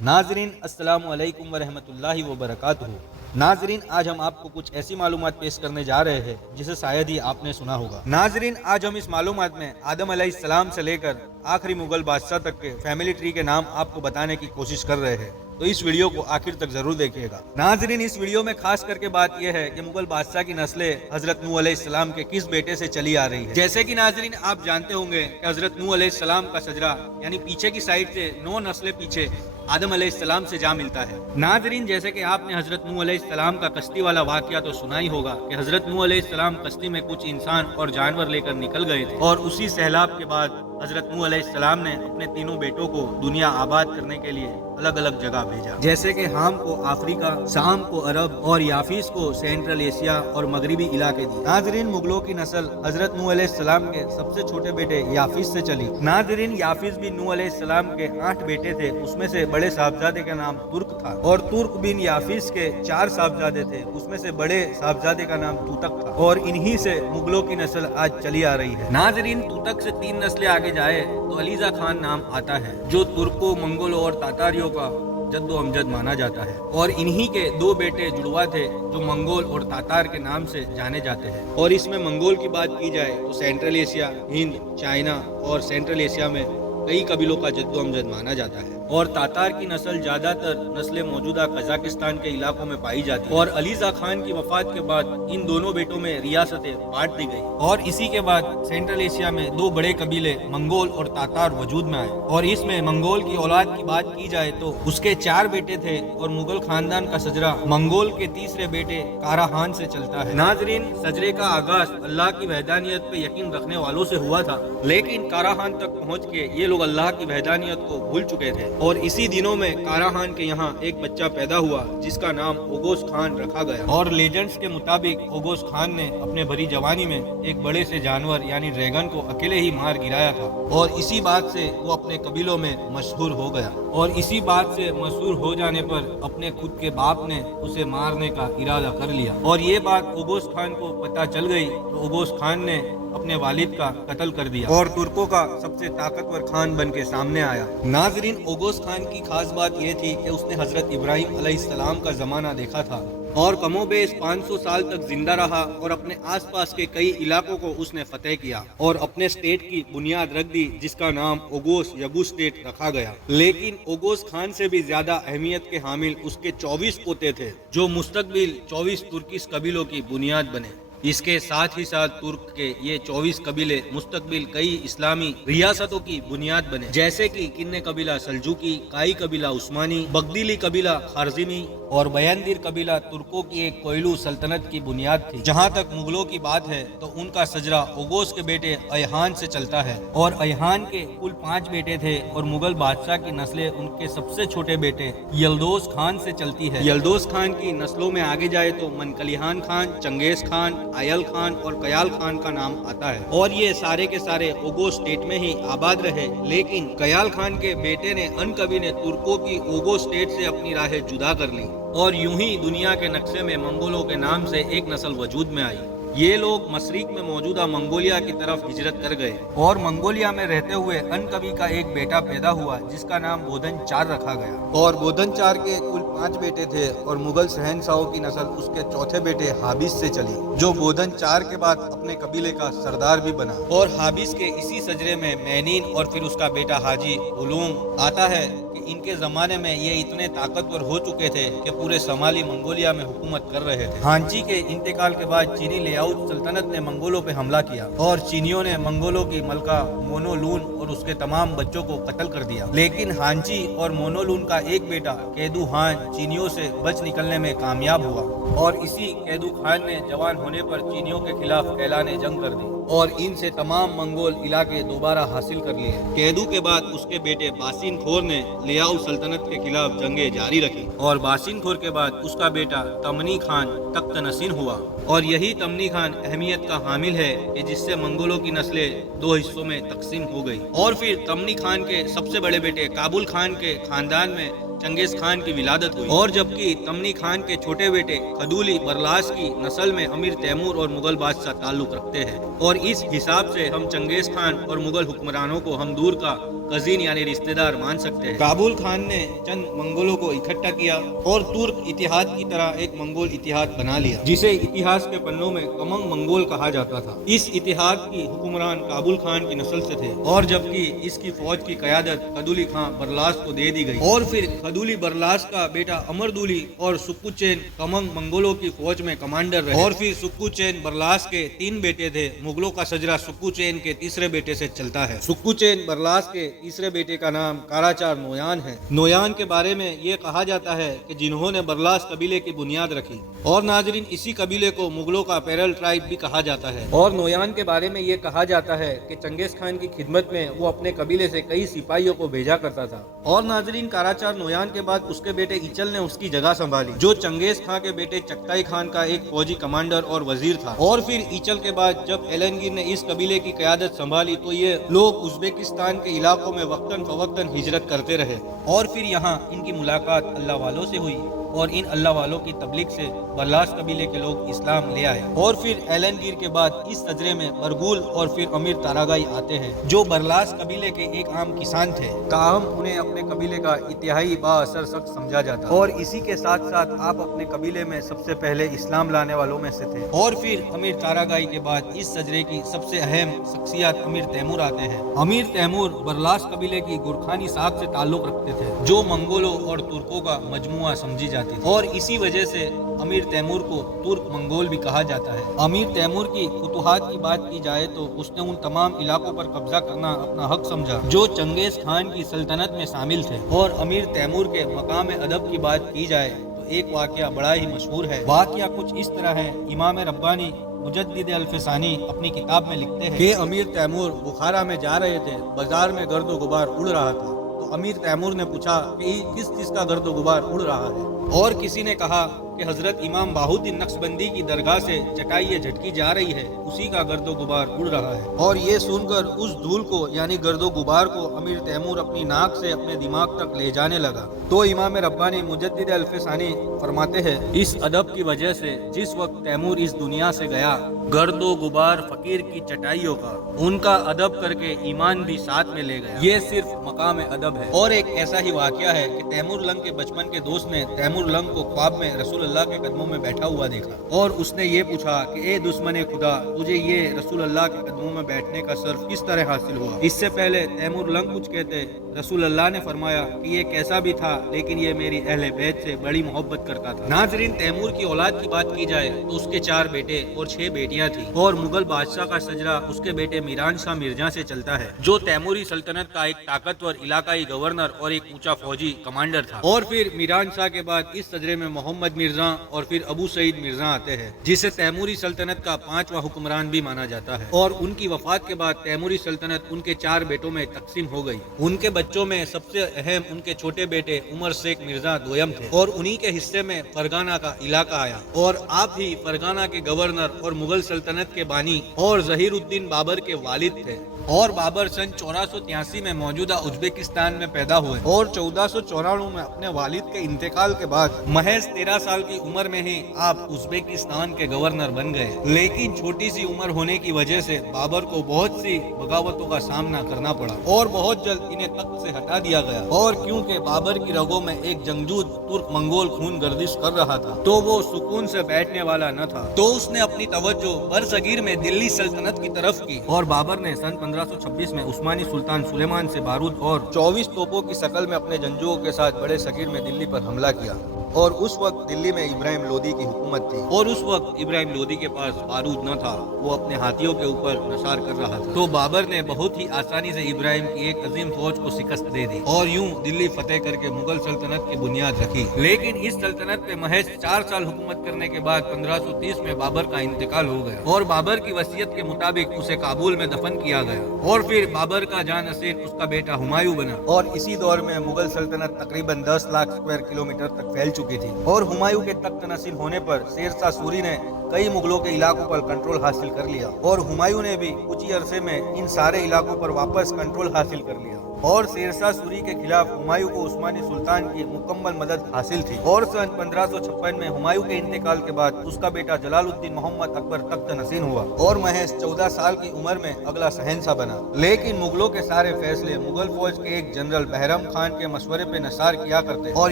नाजरीन अस्सलाम वालेकुम वरहमतुल्लाहि वबरकातुहू। नाजरीन आज हम आपको कुछ ऐसी मालूमात पेश करने जा रहे हैं जिसे शायद ही आपने सुना होगा। नाजरीन आज हम इस मालूमात में आदम अलैहिस्सलाम से लेकर आखिरी मुगल बादशाह तक के फैमिली ट्री के नाम आपको बताने की कोशिश कर रहे हैं, तो इस वीडियो को आखिर तक जरूर देखिएगा। नाजरीन इस वीडियो में खास करके बात यह है कि मुगल बादशाह की नस्लें हजरत नूह अलैहिस्सलाम के किस बेटे से चली आ रही है। जैसे कि नाजरीन आप जानते होंगे कि हजरत नूह अलैहिस्सलाम का शजरा यानी पीछे की साइड से 9 नस्लें पीछे आदम अलैहिस्सलाम से जा मिलता है। नाजरीन जैसे कि आपने हजरत नूह अलैहिस्सलाम का कश्ती वाला वाकया तो सुना ही होगा कि हजरत नूह अलैहिस्सलाम कश्ती में कुछ इंसान और जानवर लेकर निकल गए थे और उसी सैलाब के बाद हजरत नूह अलैहिस्सलाम ने अपने तीनों बेटों को दुनिया आबाद करने के लिए अलग अलग जगह भेजा। जैसे कि हाम को अफ्रीका, शाम को अरब और याफीस को सेंट्रल एशिया और मगरबी इलाके दी। नाजरीन मुगलों की नस्ल हजरत नूह अलैहिस्सलाम के सबसे छोटे बेटे याफीस से चली। नाजरीन याफीस भी नूह अलैहिस्सलाम के 8 बेटे थे, उसमें से बड़े साहबजादे का नाम तुर्क था और तुर्क बिन याफीस के 4 साहबजादे थे, उसमें से बड़े साहबजादे का नाम तूतक था और इन्हीं से मुगलों की नस्ल आज चली आ रही है। नाजरीन तूतक से 3 नस्लें आगे जाए तो अलीजा खान नाम आता है जो तुर्कों, मंगोलों और तातारियों का जद्दो अमजद माना जाता है और इन्हीं के 2 बेटे जुड़वा थे जो मंगोल और तातार के नाम से जाने जाते हैं। और इसमें मंगोल की बात की जाए तो सेंट्रल एशिया, हिंद, चाइना और सेंट्रल एशिया में कई कबीलों का जद्दो अमजद माना जाता है और तातार की नस्ल ज्यादातर नस्लें मौजूदा कजाकिस्तान के इलाकों में पाई जाती है। और अलीजा खान की वफात के बाद इन दोनों बेटों में रियासतें बांट दी गई और इसी के बाद सेंट्रल एशिया में 2 बड़े कबीले मंगोल और तातार वजूद में आए और इसमें मंगोल की औलाद की बात की जाए तो उसके 4 बेटे थे और मुगल खानदान का सजरा मंगोल के तीसरे बेटे काराहान से चलता है। नाजरीन सजरे का आगाज अल्लाह की वहदानियत पे यकीन रखने वालों से हुआ था, लेकिन काराहान तक पहुँच के ये लोग अल्लाह की वहदानियत को भूल चुके थे और इसी दिनों में काराहान के यहाँ एक बच्चा पैदा हुआ जिसका नाम ओगोस खान रखा गया। और लेजेंड्स के मुताबिक ओगोस खान ने अपने भरी जवानी में एक बड़े से जानवर यानी ड्रैगन को अकेले ही मार गिराया था और इसी बात से वो अपने कबीलों में मशहूर हो गया और इसी बात से मशहूर हो जाने पर अपने खुद के बाप ने उसे मारने का इरादा कर लिया और ये बात ओगोस खान को पता चल गई तो ओगोस खान ने अपने वालिद का कत्ल कर दिया और तुर्कों का सबसे ताकतवर खान बन के सामने आया। नाजरीन ओगोस खान की खास बात यह थी कि उसने हजरत इब्राहिम अलैहिस्सलाम का जमाना देखा था और कमोबेश 500 साल तक जिंदा रहा और अपने आसपास के कई इलाकों को उसने फतेह किया और अपने स्टेट की बुनियाद रख दी जिसका नाम ओगोस यगु स्टेट रखा गया। लेकिन ओगोस खान से भी ज्यादा अहमियत के हामिल उसके 24 पोते थे जो मुस्तकबिल 24 तुर्किश कबीलों की बुनियाद बने। इसके साथ ही साथ तुर्क के ये 24 कबीले मुस्तकबिल कई इस्लामी रियासतों की बुनियाद बने, जैसे कि किन्ने कबीला सल्जुकी, काई कबीला उस्मानी, बगदीली कबीला खारजिमी और बयानदीर कबीला तुर्कों की एक कोयलू सल्तनत की बुनियाद थी। जहाँ तक मुगलों की बात है तो उनका सजरा ओगोस के बेटे अयहान से चलता है और अयहान के कुल 5 बेटे थे और मुगल बादशाह की नस्लें उनके सबसे छोटे बेटे यल्दोस खान से चलती है। यल्दोस खान की नस्लों में आगे जाए तो मनकलिहान Khan, Genghis Khan, oil Khan और कयाल खान का नाम आता है और ये सारे के सारे ओगोस स्टेट में ही आबाद रहे। लेकिन कयाल खान के बेटे ने अनकभी ने तुर्कों की ओगोस स्टेट से अपनी राहें जुदा कर ली और यूं ही दुनिया के नक्शे में मंगोलों के नाम से एक नस्ल वजूद में आई। ये लोग मशरिक में मौजूदा मंगोलिया की तरफ हिजरत कर गए और मंगोलिया में रहते हुए अनकभी का एक बेटा पैदा हुआ जिसका नाम बोधन 4 रखा गया और बोधन 4 के कुल 5 बेटे थे और मुगल शहनशाहों की नस्ल उसके चौथे बेटे हाबिस से चली जो बोधन 4 के बाद अपने कबीले का सरदार भी बना। और हाबिस के इसी सजरे में मैनीन और फिर उसका बेटा हाजी उलूम आता है कि इनके जमाने में ये इतने ताकतवर हो चुके थे कि पूरे समाली मंगोलिया में हुकूमत कर रहे थे। हांची के इंतकाल के बाद चीनी लेआउट सल्तनत ने मंगोलों पे हमला किया और चीनियों ने मंगोलों की मलका मोनोलून और उसके तमाम बच्चों को कत्ल कर दिया। लेकिन हांची और मोनोलून का एक बेटा कैदू खान चीनियों से बच निकलने में कामयाब हुआ और इसी कैदू खान ने जवान होने पर चीनियों के खिलाफ ऐलान जंग कर दी और इनसे तमाम मंगोल इलाके दोबारा हासिल कर लिए। कैदू के बाद उसके बेटे बासिन खोर ने लियाउ सल्तनत के खिलाफ जंगें जारी रखी और बासिन खोर के बाद उसका बेटा तमनी खान तख्त नशीन हुआ और यही तमनी खान अहमियत का हामिल है कि जिससे मंगोलों की नस्लें 2 हिस्सों में तकसीम हो गई। और फिर तमनी खान के सबसे बड़े बेटे काबुल खान के खानदान में चंगेज खान की विलादत हुई और जबकि तमनी खान के छोटे बेटे खदूली बरलास की नस्ल में अमीर तैमूर और मुगल बादशाह ताल्लुक रखते हैं और इस हिसाब से हम चंगेज खान और मुगल हुक्मरानों को हम दूर का कजीन यानी रिश्तेदार मान सकते हैं। काबुल खान ने चंद मंगोलों को इकट्ठा किया और तुर्क इतिहाद की तरह एक मंगोल इतिहाद बना लिया, जिसे इतिहास के पन्नों में कमंग मंगोल कहा जाता था। इस इतिहाद की हुक्मरान काबुल खान की नस्ल से थे और जबकि इसकी फौज की क़यादत खदुली खां बरलास को दे दी गई और फिर खदुली बरलास का बेटा अमरदुली और सुक्कुचैन कमंग मंगोलों की फौज में कमांडर रहे। और फिर सुक्कुचैन बरलास के 3 बेटे थे। मुगलों का सजरा सुक्कुचैन के तीसरे बेटे से चलता है। सुक्कुचैन बरलास के तीसरे बेटे का नाम काराचार नोयान है। नोयान के बारे में ये कहा जाता है कि जिन्होंने बरलास कबीले की बुनियाद रखी, और नाजरीन इसी कबीले को मुगलों का पेरल ट्राइब भी कहा जाता है। और नोयान के बारे में ये कहा जाता है कि चंगेज खान की खिदमत में वो अपने कबीले से कई सिपाहियों को भेजा करता था। और नाजरीन काराचार नोयान के बाद उसके बेटे इचल ने उसकी जगह संभाली, जो चंगेज खान के बेटे चगताई खान का एक फौजी कमांडर और वजीर था। और फिर इचल के बाद जब एलनगीर ने इस कबीले की क़यादत संभाली तो ये लोग उज़्बेकिस्तान के इलाकों में वक्तन फवक्तन हिजरत करते रहे। और फिर यहाँ इनकी मुलाकात अल्लाह वालों से हुई और इन अल्लाह वालों की तबलीग से बरलास कबीले के लोग इस्लाम ले आए। और फिर एलनगीर के बाद इस सजरे में बरगुल और फिर अमीर तारागाई आते हैं, जो बरलास कबीले के एक आम किसान थे। ताहम उन्हें अपने कबीले का इंतहाई बाअसर शख्स समझा जाता और इसी के साथ साथ आप अपने कबीले में सबसे पहले इस्लाम लाने वालों में से थे। और फिर अमीर तारागाई के बाद इस सजरे की सबसे अहम शख्सियत अमीर तैमूर आते हैं। अमीर तैमूर बरलास कबीले की गुरखानी साख से ताल्लुक रखते थे, जो मंगोलों और तुर्कों का मजमुआ समझी जाती थी। और इसी वजह से अमीर तैमूर को तुर्क मंगोल भी कहा जाता है। अमीर तैमूर की फुतुहात की बात की जाए तो उसने उन तमाम इलाकों पर कब्जा करना अपना हक समझा जो चंगेज खान की सल्तनत में शामिल थे। और अमीर तैमूर के मकाम अदब की बात की जाए तो एक वाकया बड़ा ही मशहूर है। वाकया कुछ इस तरह है। इमाम रब्बानी मुजद्दिद अल-फ़सानी अपनी किताब में लिखते हैं कि अमीर तैमूर बुखारा में जा रहे थे, बाजार में गर्दो गुबार उड़ रहा था। तो अमीर तैमूर ने पूछा कि किस चीज का गर्दो गुबार उड़ रहा है, और किसी ने कहा कि हजरत इमाम बाहुद्दीन नक्शबंदी की दरगाह से चटाई झटकी जा रही है, उसी का गर्दो गुबार उड़ रहा है। और ये सुनकर उस धूल को यानी गर्दो गुबार को अमीर तैमूर अपनी नाक से अपने दिमाग तक ले जाने लगा। तो इमाम रब्बानी मुजद्दिद अल-फ़सानी फरमाते हैं, इस अदब की वजह से जिस वक्त तैमूर इस दुनिया से गया, गर्दो गुबार फकीर की चटाइयों का उनका अदब करके ईमान भी साथ में ले गया। ये सिर्फ मकाम अदब है। और एक ऐसा ही वाकया है कि तैमूर लंग के बचपन के दोस्त ने तैमूर लंग को ख्वाब में रसूल अल्लाह के कदमों में बैठा हुआ देखा और उसने ये पूछा कि ए दुश्मन खुदा, तुझे ये रसूल अल्लाह के कदमों में बैठने का शर्फ किस तरह हासिल हुआ। इससे पहले तैमूर लंग कुछ कहते, रसूल अल्लाह ने फरमाया कि ये कैसा भी था लेकिन ये मेरी अहले बैत से बड़ी मोहब्बत करता था। नाजरीन तैमूर की औलाद की बात की जाए तो उसके 4 बेटे और 6 बेटियां थी। और मुगल बादशाह का सजरा उसके बेटे मीरान शाह मिर्जा से चलता है, जो तैमूरी सल्तनत का एक ताकतवर इलाकाई गवर्नर और एक ऊंचा फौजी कमांडर था। और फिर मीरान शाह के बाद इस सजरे में मोहम्मद मिर्जा और फिर अबू सईद मिर्जा आते हैं, जिसे तैमूरी सल्तनत का 5वां हुक्मरान भी माना जाता है। और उनकी वफात के बाद तैमूरी सल्तनत उनके 4 बेटों में तकसीम हो गई। उनके बच्चों में सबसे अहम उनके छोटे बेटे उमर शेख मिर्जा दोयम थे और उन्हीं के हिस्से में फरगाना का इलाका आया। और आप ही फरगाना के गवर्नर और मुगल सल्तनत के बानी और ज़हीरुद्दीन बाबर के वालिद थे। और बाबर सन 1483 में मौजूदा उज़्बेकिस्तान में पैदा हुए और 1494 में अपने वालिद के इंतकाल के बाद महज 13 साल की उम्र में ही आप उज़्बेकिस्तान के गवर्नर बन गए। लेकिन छोटी सी उम्र होने की वजह से बाबर को बहुत सी बगावतों का सामना करना पड़ा और बहुत जल्द इन्हें तख्त से हटा दिया गया। और क्योंकि बाबर की रगों में एक जंगजू तुर्क मंगोल खून गर्दिश कर रहा था, तो वो सुकून से बैठने वाला न था, तो उसने अपनी तवज्जो बरसगीर में दिल्ली सल्तनत की तरफ की। और बाबर ने सन 1526 में उस्मानी सुल्तान सुलेमान से बारूद और 24 तोपों की शक्ल में अपने जंजुओं के साथ बड़े सगीर में दिल्ली पर हमला किया। और उस वक्त दिल्ली में इब्राहिम लोदी की हुकूमत थी और उस वक्त इब्राहिम लोदी के पास बारूद न था, वो अपने हाथियों के ऊपर नशार कर रहा था। तो बाबर ने बहुत ही आसानी से इब्राहिम की एक अजीम फौज को शिकस्त दे दी और यूं दिल्ली फतेह करके मुगल सल्तनत की बुनियाद रखी। लेकिन इस सल्तनत पे महज 4 साल हुकूमत करने के बाद 1530 में बाबर का इंतकाल हो गया और बाबर की वसीयत के मुताबिक उसे काबुल में दफन किया गया। और फिर बाबर का जानशीन उसका बेटा हुमायूं बना। और इसी दौर में मुगल सल्तनत तकरीबन 10 लाख स्क्वायर किलोमीटर तक फैल चुकी थी। और हुमायूं के तख्त नसील होने पर शेर शाह सूरी ने कई मुगलों के इलाकों पर कंट्रोल हासिल कर लिया और हुमायूं ने भी कुछ ही अरसे में इन सारे इलाकों पर वापस कंट्रोल हासिल कर लिया। اور شیرشاہ سوری کے خلاف ہمایوں کو عثمانی سلطان کی مکمل مدد حاصل تھی، اور سن 1556 میں ہمایوں کے انتقال کے بعد اس کا بیٹا جلال الدین محمد اکبر تخت نشین ہوا اور محض 14 سال کی عمر میں اگلا شہنشاہ بنا۔ لیکن مغلوں کے سارے فیصلے مغل فوج کے ایک جنرل بہرام خان کے مشورے پہ نثار کیا کرتے، اور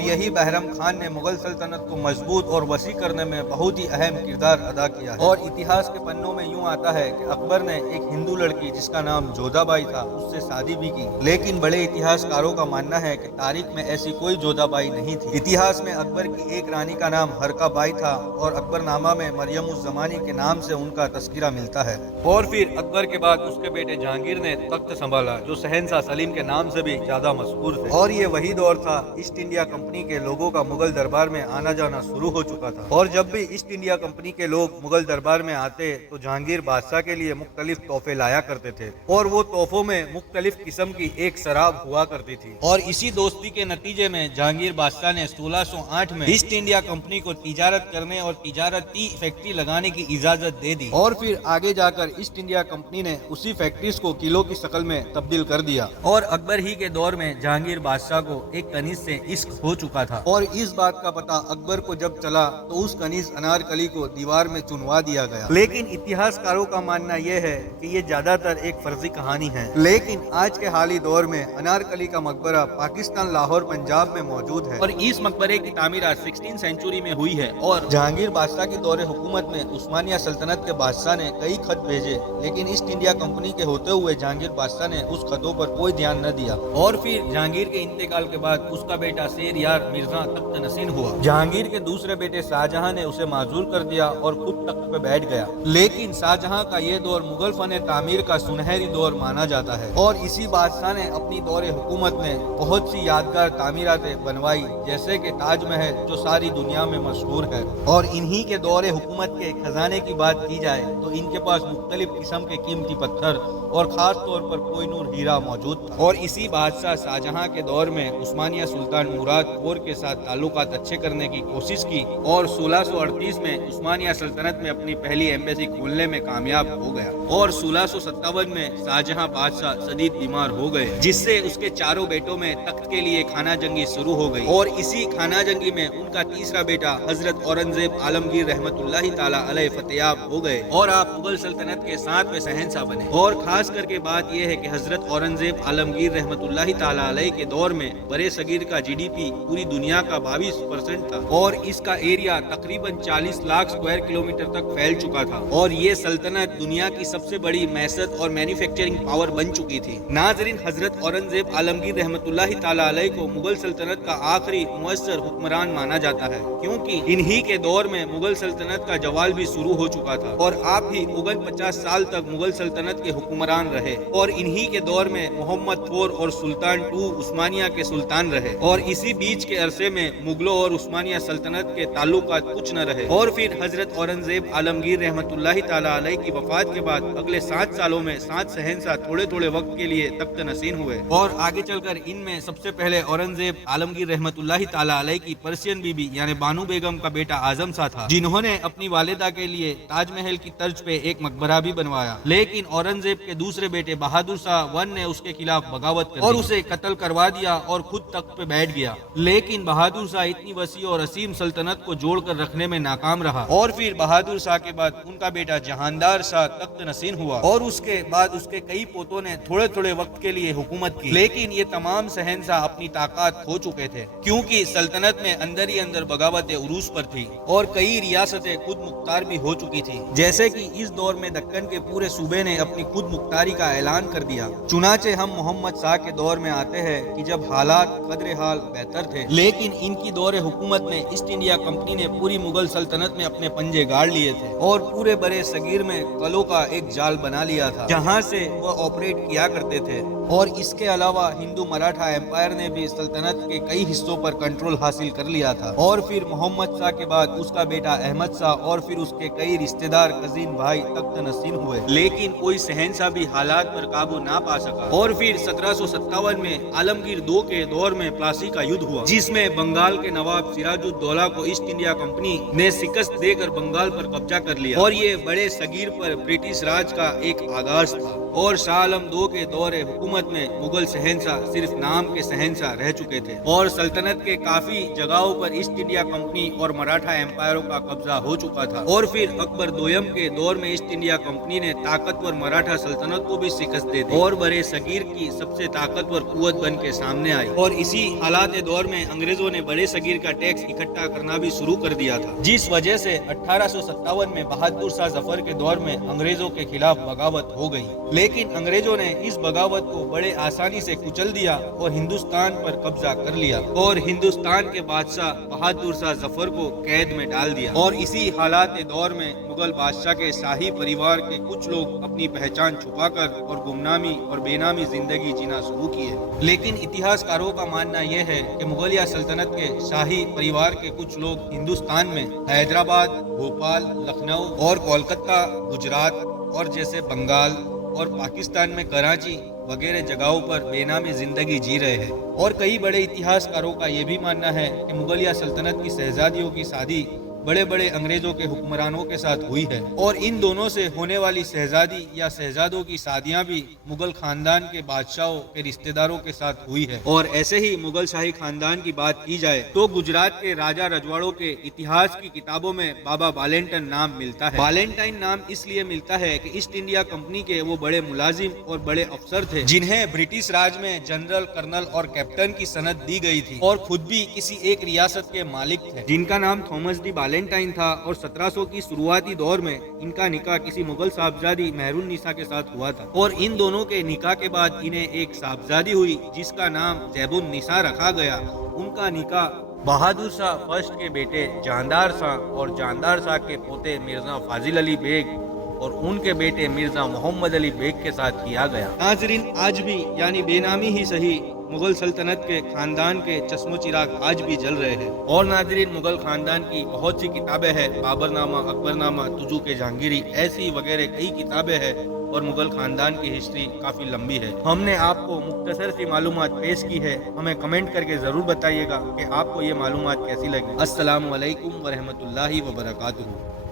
یہی بہرام خان نے مغل سلطنت کو مضبوط اور وسیع کرنے میں بہت ہی اہم کردار ادا کیا ہے۔ اور اتہاس کے پنوں میں یوں آتا ہے کہ اکبر نے ایک ہندو لڑکی جس کا نام جودھا بائی تھا اس سے شادی بھی کی، لیکن بڑے اتہاس کاروں کا ماننا ہے کہ تاریخ میں ایسی کوئی جودھا بائی نہیں تھی۔ اتہاس میں اکبر کی ایک رانی کا نام ہرکا بائی تھا، اور اکبر نامہ میں مریم الزمانی کے نام سے ان کا تذکرہ ملتا ہے۔ اور پھر اکبر کے بعد اس کے بیٹے جہانگیر نے تخت سنبھالا، جو شہنشاہ سلیم کے نام سے بھی زیادہ مشہور تھے، اور یہ وہی دور تھا ایسٹ انڈیا کمپنی کے لوگوں کا مغل دربار میں آنا جانا شروع ہو چکا تھا، اور جب بھی ایسٹ انڈیا کمپنی کے لوگ مغل دربار میں آتے تو جہانگیر بادشاہ کے لیے مختلف تحفے لایا کرتے تھے، اور وہ تحفوں میں مختلف قسم کی ایک شراب ہوا کرتی تھی۔ اور اسی دوستی کے نتیجے میں جہانگیر بادشاہ نے 1608 میں ایسٹ انڈیا کمپنی کو تجارت کرنے اور تجارتی فیکٹری لگانے کی اجازت دے دی، اور پھر آگے جا کر ایسٹ انڈیا کمپنی نے اسی فیکٹریز کو قلعوں کی شکل میں تبدیل کر دیا، اور اکبر ہی کے دور میں جہانگیر بادشاہ کو ایک کنیز سے عشق ہو چکا تھا، اور اس بات کا پتہ اکبر کو جب چلا تو اس کنیز انارکلی کو دیوار میں چنوا دیا گیا۔ لیکن اتہاس کاروں کا ماننا یہ ہے کہ یہ زیادہ تر ایک فرضی کہانی ہے، لیکن آج کے حالی دور میں انارکلی کا مقبرہ پاکستان لاہور پنجاب میں موجود ہے، اور اس مقبرے کی تعمیرات 16 سینچری میں ہوئی ہے۔ اور جہانگیر بادشاہ کے دور حکومت میں عثمانیہ سلطنت کے بادشاہ نے کئی خط بھیجے، لیکن ایسٹ انڈیا کمپنی کے ہوتے ہوئے جہانگیر بادشاہ نے اس خطوں پر کوئی دھیان نہ دیا، اور پھر جہانگیر کے انتقال کے بعد اس کا بیٹا شیر یار مرزا تخت نشین ہوا۔ جہانگیر کے دوسرے بیٹے شاہجہاں نے اسے معزول کر دیا اور خود تخت پہ بیٹھ گیا، لیکن شاہجہاں کا یہ دور مغل فن تعمیر کا سنہری دور مانا جاتا ہے، اور اسی بادشاہ نے اپنی دور حکومت میں بہت سی یادگار تعمیراتیں بنوائی، جیسے کہ تاج محل جو ساری دنیا میں مشہور ہے۔ اور انہی کے دور حکومت کے خزانے کی بات کی جائے تو ان کے پاس مختلف قسم کے قیمتی پتھر اور خاص طور پر کوہ نور ہیرا موجود تھا۔ اور اسی بادشاہ شاہجہاں کے دور میں عثمانیہ سلطان مراد غور کے ساتھ تعلقات اچھے کرنے کی کوشش کی، اور 1638 میں عثمانیہ سلطنت میں اپنی پہلی ایمبیسی کھولنے میں کامیاب ہو گیا، اور 1657 میں شاہجہاں بادشاہ شدید بیمار ہو گئے، جس سے اس کے چاروں بیٹوں میں تخت کے لیے خانہ جنگی شروع ہو گئی، اور اسی خانہ جنگی میں ان کا تیسرا بیٹا حضرت اورنگزیب عالمگیر رحمت اللہ تعالی علیہ فتیاب ہو گئے، اور آپ مغل سلطنت کے 7ویں شہنشاہ بنے۔ اور خاص کر کے بات یہ ہے کہ حضرت اورنگزیب عالمگیر رحمت اللہ تعالی علیہ کے دور میں برے صغیر کا جی ڈی پی پوری دنیا کا 22% تھا، اور اس کا ایریا تقریباً 40 لاکھ اسکوائر کلومیٹر تک پھیل چکا تھا، اور یہ سلطنت دنیا کی سب سے بڑی معیشت اور مینوفیکچرنگ پاور بن چکی تھی۔ ناظرین، حضرت اورنگزیب عالمگیر رحمت اللہ تعالی علیہ کو مغل سلطنت کا آخری مؤثر حکمران مانا جاتا ہے، کیونکہ انہی کے دور میں مغل سلطنت کا زوال بھی شروع ہو چکا تھا، اور آپ ہی 49 سال تک مغل سلطنت کے حکمران رہے، اور انہی کے دور میں محمد طور اور سلطان ٹو عثمانیہ کے سلطان رہے، اور اسی بیچ کے عرصے میں مغلوں اور عثمانیہ سلطنت کے تعلقات کچھ نہ رہے۔ اور پھر حضرت اورنگزیب عالمگیر رحمت اللہ تعالی علیہ کی وفات کے بعد اگلے 7 سالوں میں 7 شہنشاہ تھوڑے تھوڑے وقت کے لیے تخت نشین ہوئے، اور آگے چل کر ان میں سب سے پہلے اورنگزیب عالمگیر رحمت اللہ تعالی علیہ کی پرسین بی بی یعنی بانو بیگم کا بیٹا اعظم شاہ تھا، جنہوں نے اپنی والدہ کے لیے تاج محل کی طرز پہ ایک مقبرہ بھی بنوایا، لیکن اورنگزیب کے دوسرے بیٹے بہادر شاہ 1 نے اس کے خلاف بغاوت کر اور اسے قتل کروا دیا اور خود تخت پہ بیٹھ گیا، لیکن بہادر شاہ اتنی وسیع اور عظیم سلطنت کو جوڑ کر رکھنے میں ناکام رہا، اور پھر بہادر شاہ کے بعد ان کا بیٹا جہاندار شاہ تخت نشین ہوا، اور اس کے بعد اس کے کئی پوتوں نے تھوڑے تھوڑے وقت کے لیے حکومت کی، لیکن یہ تمام شہنشاہ اپنی طاقت کھو چکے تھے، کیونکہ سلطنت میں اندر ہی اندر بغاوت عروج پر تھی، اور کئی ریاستیں خود مختار بھی ہو چکی تھی، جیسے کہ اس دور میں دکن کے پورے صوبے نے اپنی خود مختاری کا اعلان کر دیا۔ چنانچہ ہم محمد شاہ کے دور میں آتے ہیں کہ جب حالات قدر حال بہتر تھے، لیکن ان کی دور حکومت میں ایسٹ انڈیا کمپنی نے پوری مغل سلطنت میں اپنے پنجے گاڑ لیے تھے، اور پورے برے صغیر میں قلعوں کا ایک جال بنا لیا تھا جہاں سے وہ آپریٹ کیا کرتے تھے، اور اس کے علاوہ ہندو مراٹھا ایمپائر نے بھی سلطنت کے کئی حصوں پر کنٹرول حاصل کر لیا تھا، اور پھر محمد شاہ کے بعد اس کا بیٹا احمد شاہ اور پھر اس کے کئی رشتہ دار کزین بھائی تخت نشین ہوئے، لیکن کوئی شہنشاہ بھی حالات پر قابو نہ پا سکا، اور پھر 1757 میں عالمگیر II کے دور میں پلاسی کا یدھ ہوا، جس میں بنگال کے نواب سراج الدولہ کو ایسٹ انڈیا کمپنی نے شکست دے کر بنگال پر قبضہ کر لیا، اور یہ بڑے صغیر پر برٹش راج کا ایک آغاز تھا، اور شاہ عالم II کے دور حکومت میں मुगल शहंशाह सिर्फ नाम के शहंशाह रह चुके थे और सल्तनत के काफी जगहों पर ईस्ट इंडिया कंपनी और मराठा एम्पायरों का कब्जा हो चुका था। और फिर अकबर दोयम के दौर में ईस्ट इंडिया कंपनी ने ताकतवर मराठा सल्तनत को भी शिकस्त दे दी और बड़े सगीर की सबसे ताकतवर कुव्वत बन के सामने आई। और इसी हालात दौर में अंग्रेजों ने बड़े सगीर का टैक्स इकट्ठा करना भी शुरू कर दिया था, जिस वजह से 1857 में बहादुर शाह जफर के दौर में अंग्रेजों के खिलाफ बगावत हो गई। लेकिन अंग्रेजों ने इस बगावत को बड़े आसानी से कुचल दिया और हिंदुस्तान पर कब्जा कर लिया और हिंदुस्तान के बादशाह बहादुर शाह जफर को कैद में डाल दिया। और इसी हालात दौर में मुगल बादशाह के शाही परिवार के कुछ लोग अपनी पहचान छुपाकर और गुमनामी और बेनामी जिंदगी जीना शुरू किए। लेकिन इतिहासकारों का मानना यह है कि मुगलिया सल्तनत के शाही परिवार के कुछ लोग हिंदुस्तान में हैदराबाद, भोपाल, लखनऊ और कोलकाता, गुजरात और जैसे बंगाल और पाकिस्तान में कराची वगैरह जगहों पर बेनामी जिंदगी जी रहे हैं। और कई बड़े इतिहासकारों का यह भी मानना है कि मुगलिया सल्तनत की शहजादियों की शादी बड़े बड़े अंग्रेजों के हुक्मरानों के साथ हुई है और इन दोनों से होने वाली शहजादी या शहजादों की शादियां भी मुगल खानदान के बादशाहों के रिश्तेदारों के साथ हुई है। और ऐसे ही मुगल शाही खानदान की बात की जाए तो गुजरात के राजा रजवाड़ों के इतिहास की किताबों में बाबा बालेंटाइन नाम मिलता है। बालेंटाइन नाम इसलिए मिलता है कि ईस्ट इंडिया कंपनी के वो बड़े मुलाजिम और बड़े अफसर थे जिन्हें ब्रिटिश राज में जनरल, कर्नल और कैप्टन की सनद दी गई थी और खुद भी किसी एक रियासत के मालिक थे जिनका नाम थॉमस डी बालेंटाइन था। और 1700 की शुरुआती दौर में इनका निकाह किसी मुगल साहबजादी मेहरुन्निसा के साथ हुआ था और इन दोनों के निकाह के बाद इन्हें एक साहबजादी हुई जिसका नाम ज़ैबुन्निसा रखा गया। उनका निकाह बहादुर शाह फर्स्ट के बेटे जानदार शाह और जानदार शाह के पोते मिर्जा फाजिल अली बेग और उनके बेटे मिर्जा मोहम्मद अली बेग के साथ किया गया। नाजरीन, आज भी यानी बेनामी ही सही मुगल सल्तनत के खानदान के चश्मो चिराग आज भी जल रहे हैं। और नाजरीन, मुगल खानदान की बहुत सी किताबें हैं, बाबरनामा, अकबरनामा, तुजू के जहांगीरी, ऐसी वगैरह कई किताबें हैं और मुगल खानदान की हिस्ट्री काफी लंबी है। हमने आपको मुख्तसर सी मालूमात पेश की है। हमें कमेंट करके जरूर बताइएगा कि आपको ये मालूमात कैसी लगी। अस्सलामु अलैकुम व रहमतुल्लाहि व बरकातुहू।